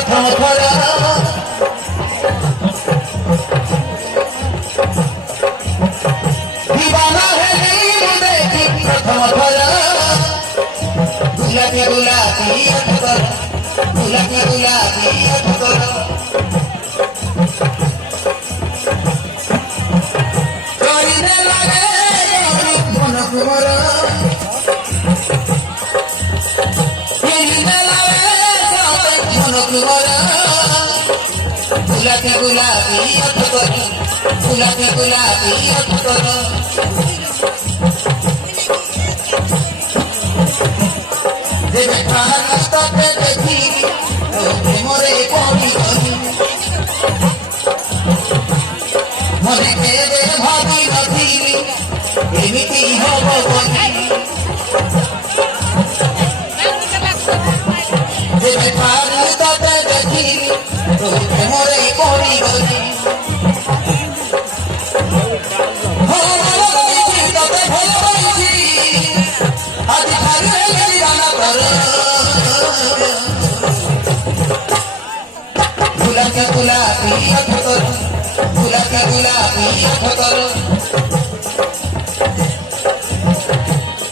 प्रथम थर दीवाना है देखी प्रथम थर गुलाबी गुलाबी अखबार गुलाबी गुलाबी अखबार करीने लगे मन कुमार करीने लगे मन कुमार गुलाबी गुलाबी अखबार गुलाबी गुलाबी अखबार देवे कानस्तापे देखी मोरे कोनी कोनी मने केवे भाभी नथी एमिति हबो बोली देवे कानस्तापे देखी मोरे कोनी कोनी गुलाबी गुलाबी अखबार गुलाबी गुलाबी अखबार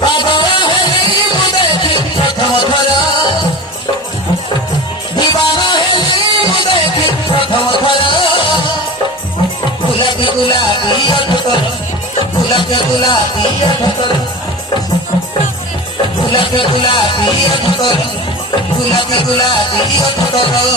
आगरा है देखी प्रथम थर दीवाना है देखी प्रथम थर गुलाबी गुलाबी अखबार गुलाबी गुलाबी अखबार गुलाबी गुलाबी अखबार गुलाबी गुलाबी अखबार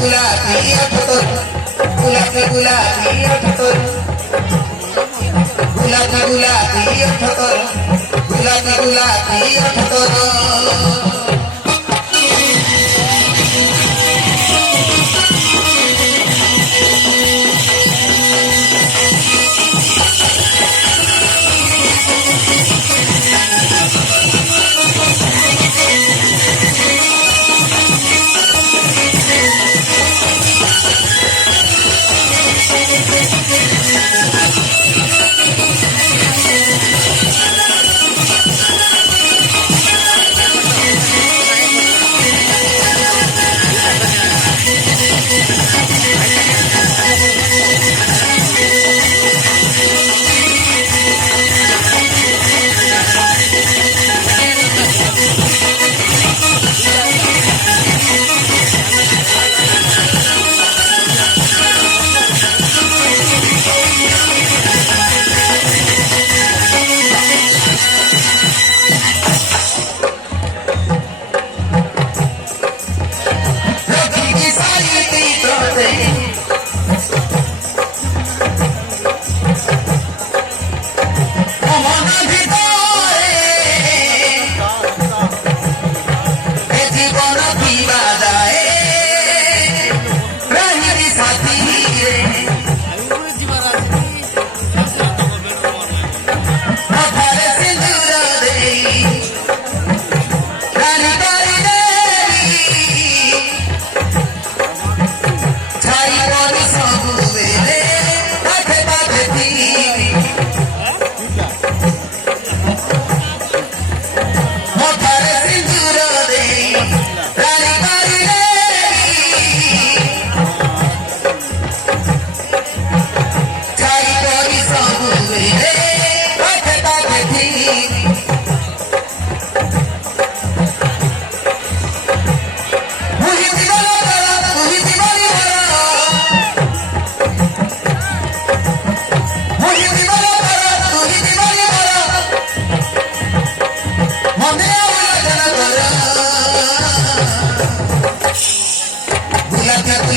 गुलाबी अखबार गुलाबी गुलाबी अखबार गुलाबी गुलाबी अखबार गुलाबी गुलाबी अखबार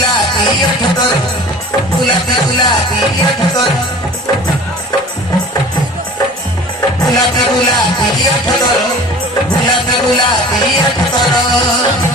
गुलाबी अठ्ठ्यात्तर गुलाबी गुलाबी अठ्ठ्यात्तर गुलाबी गुलाबी अठ्ठ्यात्तर गुलाबी गुलाबी अठ्ठ्यात्तर